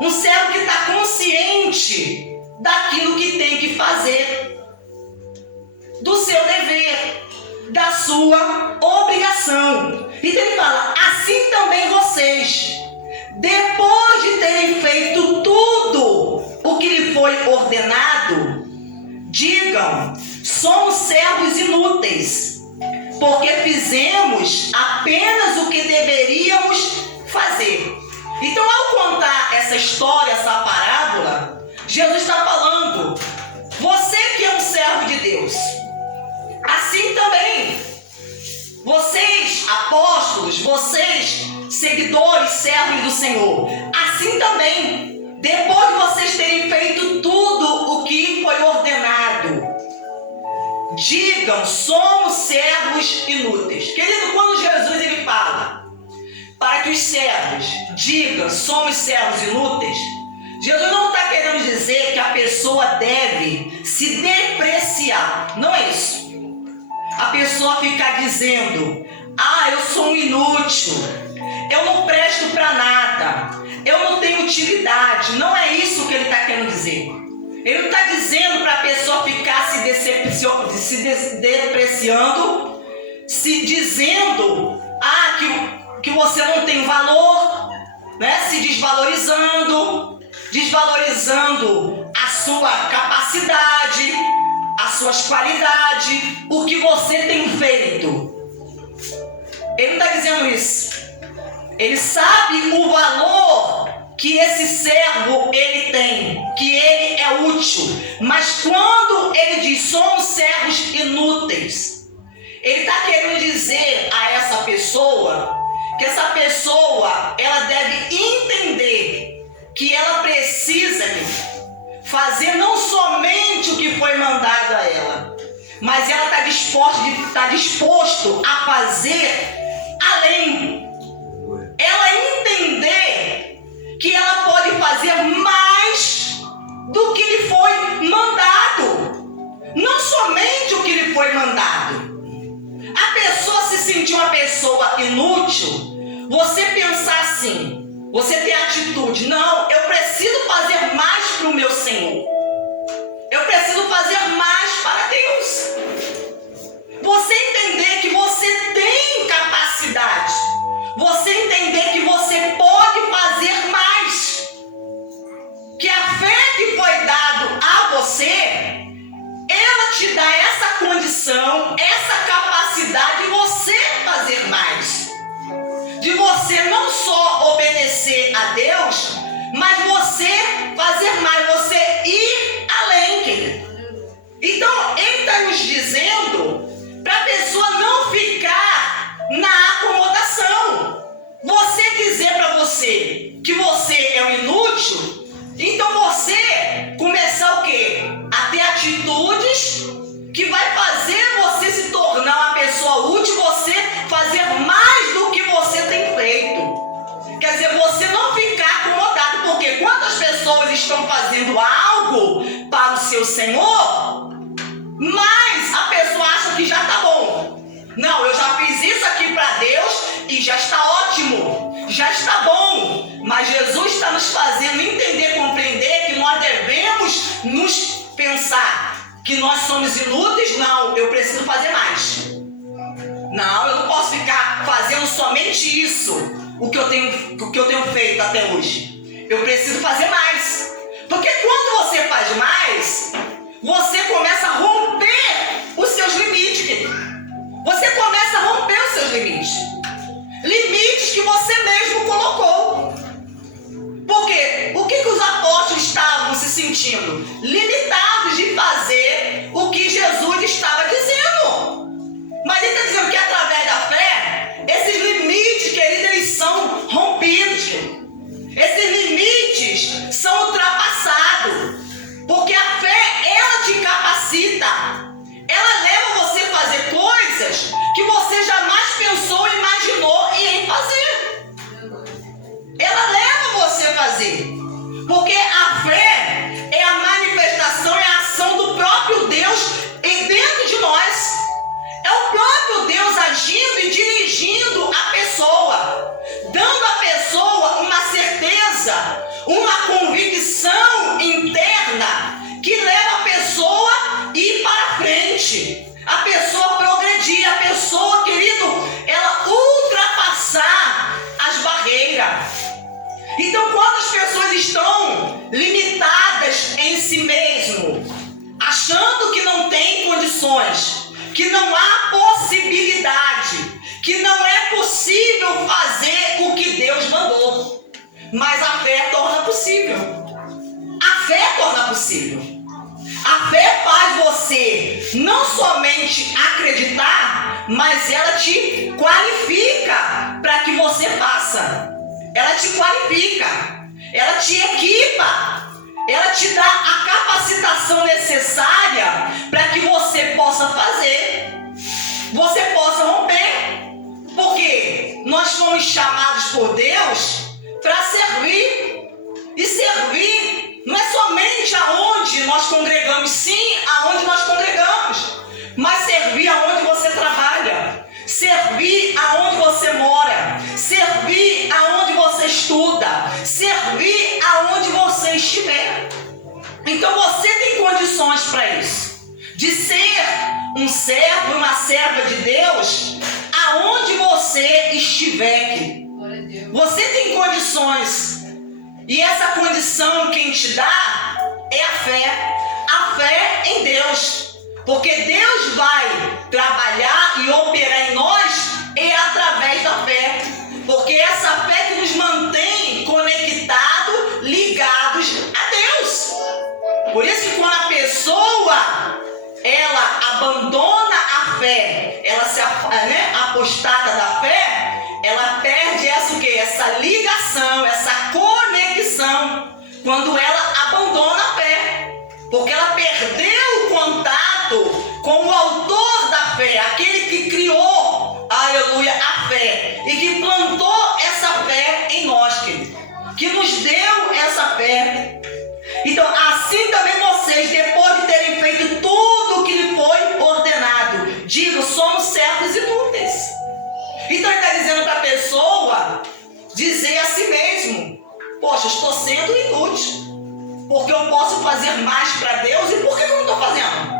Um servo que está consciente daquilo que tem que fazer, do seu dever, da sua obrigação. Então ele fala, assim também vocês, depois de terem feito tudo o que lhe foi ordenado, digam, somos servos inúteis, porque fizemos apenas o que deveríamos fazer. Então, ao contar essa história, essa parábola, Jesus está falando, você que é um servo de Deus, assim também, vocês apóstolos, vocês seguidores, servos do Senhor, assim também, depois de vocês terem feito tudo o que foi ordenado, digam, somos servos inúteis. Querido, quando Jesus ele fala para que os servos digam, somos servos inúteis, Jesus não está querendo dizer que a pessoa deve se depreciar. Não é isso. A pessoa ficar dizendo, eu sou um inútil, eu não presto para nada, eu não tenho utilidade. Não é isso que ele está querendo dizer. Ele não está dizendo para a pessoa ficar se depreciando, se dizendo que você não tem valor, né? Se desvalorizando a sua capacidade, as suas qualidades, o que você tem feito. Ele não está dizendo isso. Ele sabe o valor que esse servo ele tem, que ele é útil. Mas quando ele diz somos servos inúteis, ele está querendo dizer a essa pessoa que essa pessoa ela deve entender que ela precisa fazer não somente o que foi mandado a ela, mas ela está disposto a fazer além. Ela entender que ela pode fazer mais do que lhe foi mandado, não somente o que lhe foi mandado. A pessoa se sentir uma pessoa inútil, você pensar assim, você tem atitude, não, eu preciso fazer mais para o meu Senhor, eu preciso fazer mais para Deus. Você entender que você tem capacidade, você entender que você pode fazer mais, que a fé que foi dada a você, ela te dá essa condição, essa capacidade de você fazer mais, de você não só obedecer a Deus, mas você fazer mais, você ir além, querido. Então, ele está nos dizendo para a pessoa não ficar na acomodação. Você dizer para você que você é um inútil, então você começar o quê? A ter atitudes que vai fazer você se tornar uma pessoa útil, você fazer mais do que você tem feito. Quer dizer, você não ficar acomodado, porque quantas pessoas estão fazendo algo para o seu Senhor, mas a pessoa acha que já está bom. Não, eu já fiz isso aqui para Deus e já está ótimo, já está bom. Mas Jesus está nos fazendo entender, compreender que nós devemos nos pensar que nós somos inúteis. Não, eu preciso fazer mais. Não, eu não posso ficar fazendo somente isso, o que eu tenho feito até hoje. Eu preciso fazer mais. Porque quando você faz mais, você começa a romper os seus limites, querido. Você começa a romper os seus limites. Limites que você mesmo colocou. Por quê? O que os apóstolos estavam se sentindo? Limitados de fazer o que Jesus estava dizendo. Mas ele está dizendo que através da fé, esses limites, queridos, eles são rompidos. Esses limites são ultrapassados. Porque a fé, ela te capacita. Ela leva você a fazer coisas que você jamais pensou, imaginou em fazer. Ela leva você a fazer. Porque a fé é a manifestação, é a ação do próprio Deus dentro de nós. É o próprio Deus uma convicção interna que leva a pessoa a ir para frente, a pessoa progredir, a pessoa, querido, ela ultrapassar as barreiras. Então, quando as pessoas estão limitadas em si mesmo, achando que não tem condições, que não há possibilidade, que não é possível fazer o que Deus mandou, mas a fé torna possível. A fé torna possível. A fé faz você não somente acreditar, mas ela te qualifica para que você faça. Ela te qualifica, ela te equipa, ela te dá a capacitação necessária para que você possa fazer, você possa romper. Porque nós fomos chamados por Deus para servir. E servir não é somente aonde nós congregamos, sim, aonde nós congregamos, mas servir aonde você trabalha, servir aonde você mora, servir aonde você estuda, servir aonde você estiver. Então você tem condições para isso, de ser um servo, uma serva de Deus, aonde você estiver. Você tem condições. E essa condição quem te dá é a fé em Deus. Porque Deus vai trabalhar e operar em nós através da fé. Porque é essa fé que nos mantém conectados, ligados a Deus. Por isso que quando a pessoa ela abandona a fé, ela se apostata da fé, ela perde essa ligação, essa conexão, quando ela abandona a fé, porque ela perdeu o contato com o autor da fé, aquele que criou, aleluia, a fé, e que plantou essa fé em nós, querido, que nos deu essa fé. Então, assim também vocês, depois de terem feito tudo o que lhe foi ordenado, digo, somos servos inúteis. Então ele está dizendo para a pessoa dizer a si mesmo: poxa, estou sendo inútil, porque eu posso fazer mais para Deus, e por que eu não estou fazendo?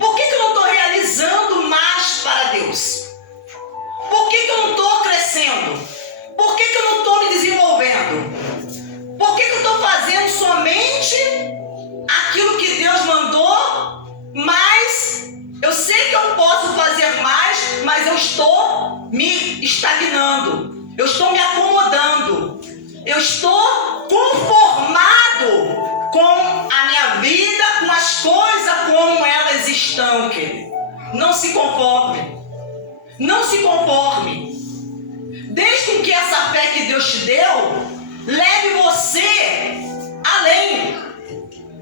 Por que eu não estou realizando mais para Deus? Por que eu não estou crescendo? Por que eu não estou me desenvolvendo? Por que eu estou fazendo somente aquilo que Deus mandou, mas eu sei que eu posso fazer mais, mas eu estou me estagnando, eu estou me acomodando, eu estou conformado com a minha vida, com as coisas como elas estão, querido. Não se conforme, não se conforme. Desde com que essa fé que Deus te deu leve você além.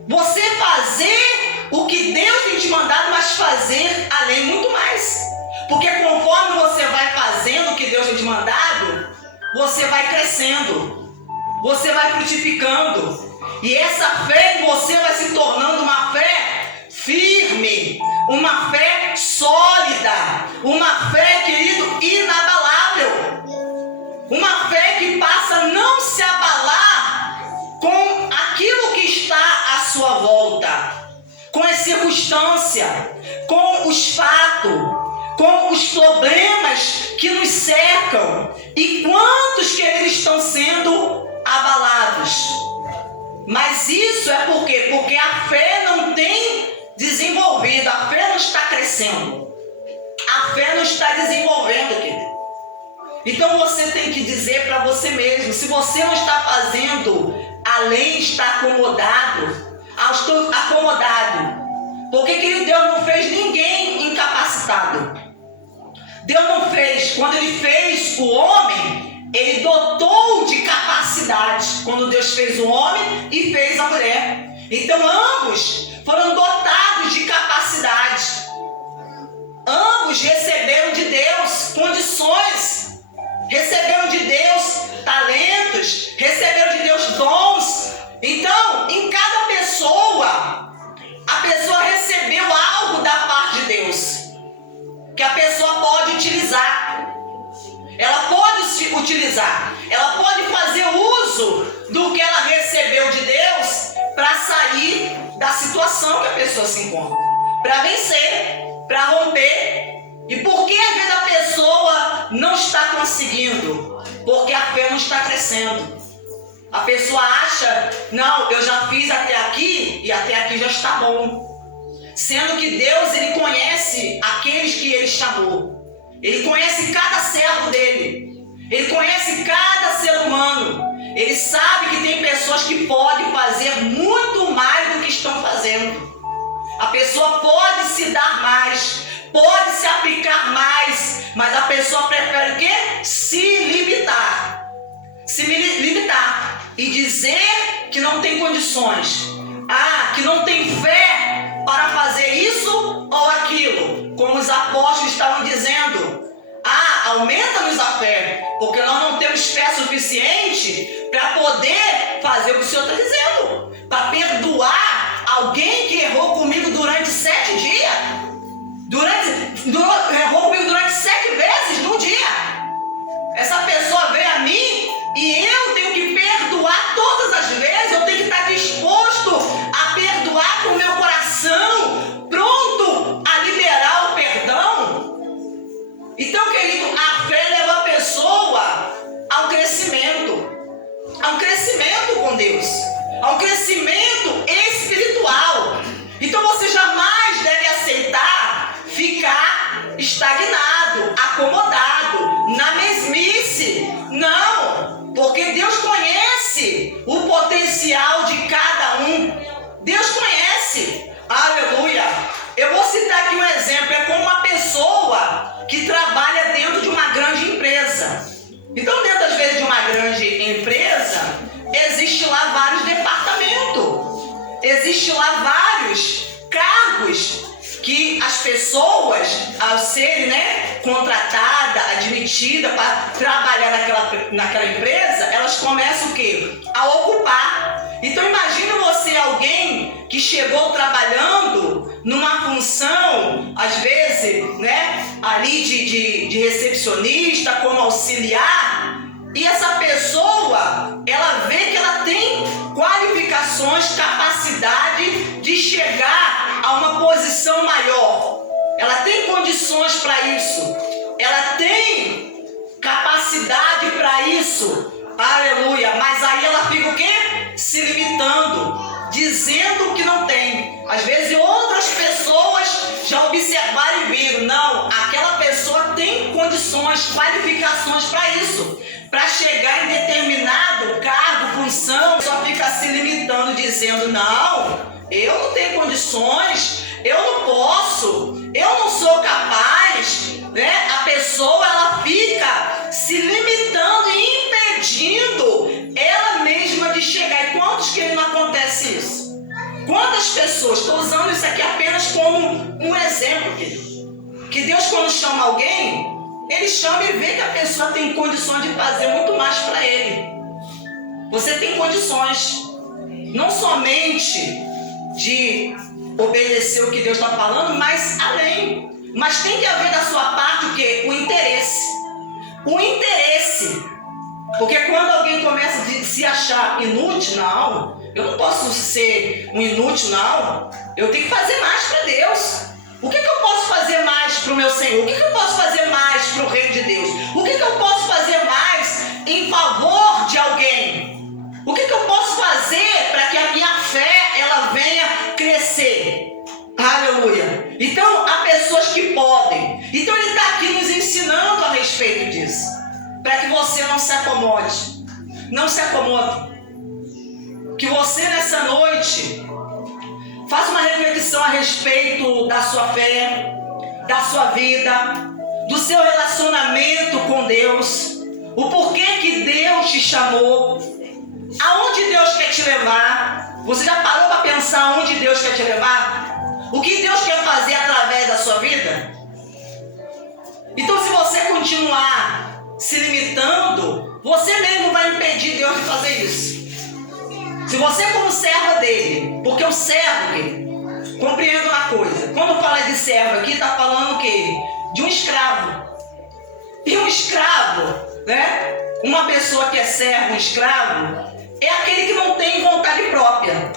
Você fazer o que Deus tem te mandado, mas fazer além, muito mais. Porque conforme você vai fazendo o que Deus tem te mandado, você vai crescendo, você vai frutificando. E essa fé em você vai se tornando uma fé firme, uma fé sólida, uma fé, querido, inabalável. Uma fé que passa a não se abalar com aquilo que está à sua volta, com as circunstâncias, com os fatos, com os problemas que nos cercam. E quantos que eles estão sendo abalados? Mas isso é por quê? Porque a fé não tem desenvolvido, a fé não está crescendo, a fé não está desenvolvendo, querido. Então você tem que dizer para você mesmo: se você não está fazendo além, está acomodado, estou acomodado. Porque, querido, Deus não fez ninguém incapacitado. Deus não fez. Quando Ele fez o homem, Ele dotou de capacidade. Quando Deus fez o homem e fez a mulher, então ambos foram dotados de capacidade. Ambos receberam de Deus condições, receberam de Deus talentos, receberam de Deus dons. Então, em cada pessoa, a pessoa recebeu algo da parte de Deus, que a pessoa pode utilizar. Ela pode se utilizar, ela pode fazer uso do que ela ela recebeu de Deus para sair da situação que a pessoa se encontra, para vencer, para romper. E por que às vezes a pessoa não está conseguindo? Porque a fé não está crescendo. A pessoa acha, não, eu já fiz até aqui e até aqui já está bom. Sendo que Deus, Ele conhece aqueles que Ele chamou. Ele conhece cada servo dele. Ele conhece cada ser humano. Ele sabe que tem pessoas que podem fazer muito mais do que estão fazendo. A pessoa pode se dar mais, pode se aplicar mais, mas a pessoa prefere o quê? Se limitar. Se limitar e dizer que não tem condições. Que não tem fé para fazer isso ou aquilo. Como os apóstolos estavam dizendo. Aumenta-nos a fé, porque nós não temos fé suficiente para poder fazer o que o Senhor está dizendo. Para perdoar alguém que errou comigo durante 7 dias. Errou comigo durante 7 vezes num dia. Essa pessoa veio a mim e eu tenho que perdoar todas as vezes. Eu tenho que estar disposto a perdoar com o meu coração, pronto a liberar o perdão. Então, querido, a fé leva a pessoa ao crescimento com Deus, ao crescimento espiritual. Então você jamais deve aceitar ficar estagnado, acomodado, na mesmice. Não, porque Deus conhece o potencial de cada um. Deus conhece. Aleluia. Eu vou citar aqui um exemplo. É como uma pessoa que trabalha dentro de uma grande empresa. Então, dentro às vezes de uma grande empresa, existe lá vários departamentos, existe lá vários cargos que as pessoas, ao serem contratadas, admitidas para trabalhar naquela empresa, elas começam o quê? A ocupar. Então imagine você, alguém que chegou trabalhando numa função, às vezes, ali de recepcionista, como auxiliar, e essa pessoa, ela vê que ela tem qualificações, capacidade de chegar a uma posição maior. Ela tem condições para isso. Ela tem capacidade para isso. Aleluia. Mas aí ela fica o quê? Se limitando, dizendo que não tem. Às vezes outras pessoas já observaram e viram, não, aquela pessoa tem condições, qualificações para isso, para chegar em determinado cargo, função. Só fica se limitando, dizendo, não, eu não tenho condições, eu não posso, eu não sou capaz. A pessoa, ela fica se limitando e impedindo ela mesma de chegar. E quantos que não acontece isso? Quantas pessoas? Estou usando isso aqui apenas como um exemplo, querido. Que Deus, quando chama alguém, Ele chama e vê que a pessoa tem condições de fazer muito mais para Ele. Você tem condições, não somente de obedecer o que Deus está falando, mas além. Mas tem que haver da sua parte o quê? O interesse. O interesse. Porque quando alguém começa a se achar inútil, não, eu não posso ser um inútil, não. Eu tenho que fazer mais para Deus. O que eu posso fazer mais para o meu Senhor? O que eu posso fazer mais para o reino de Deus? O que eu posso fazer mais em favor de alguém? O que eu posso fazer para que a minha fé ela venha crescer? Aleluia. Então, há pessoas que podem. Então, Ele está aqui nos ensinando a respeito disso. Para que você não se acomode. Não se acomode. Que você nessa noite faça uma reflexão a respeito da sua fé, da sua vida, do seu relacionamento com Deus. O porquê que Deus te chamou. Aonde Deus quer te levar. Você já parou para pensar aonde Deus quer te levar? O que Deus quer fazer através da sua vida? Então, se você continuar se limitando, você mesmo vai impedir Deus de fazer isso. Se você, como serva dele, porque o servo, compreenda uma coisa, quando fala de servo aqui, está falando o quê? De um escravo. E um escravo, uma pessoa que é servo, um escravo, é aquele que não tem vontade própria.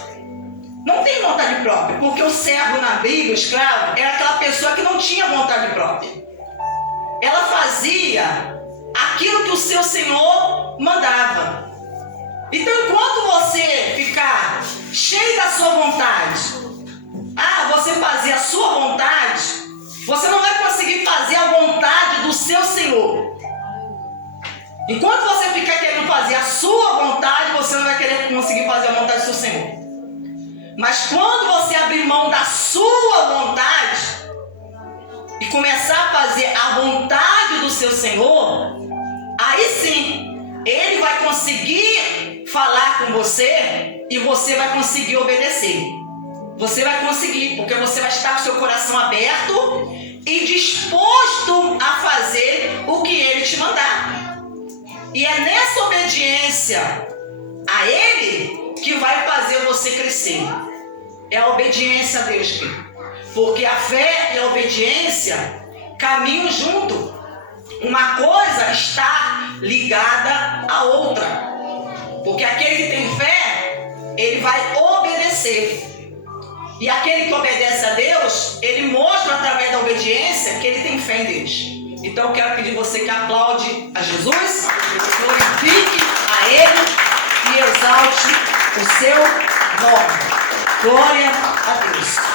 Não tem vontade própria, porque o servo na Bíblia, o escravo, era aquela pessoa que não tinha vontade própria. Ela fazia aquilo que o seu Senhor mandava. Então, enquanto você ficar cheio da sua vontade, você fazer a sua vontade, você não vai conseguir fazer a vontade do seu Senhor. Enquanto você ficar querendo fazer a sua vontade, você não vai querer conseguir fazer a vontade do seu Senhor. Mas quando você abrir mão da sua vontade e começar a fazer a vontade do seu Senhor, aí sim, Ele vai conseguir falar com você e você vai conseguir obedecer. Você vai conseguir, porque você vai estar com seu coração aberto e disposto a fazer o que Ele te mandar. E é nessa obediência a Ele que vai fazer você crescer. É a obediência a Deus, querido. Porque a fé e a obediência caminham junto. Uma coisa está ligada à outra. Porque aquele que tem fé, ele vai obedecer. E aquele que obedece a Deus, ele mostra através da obediência que ele tem fé em Deus. Então eu quero pedir você que aplaude a Jesus, glorifique a Ele e exalte o seu nome. Glória a Deus.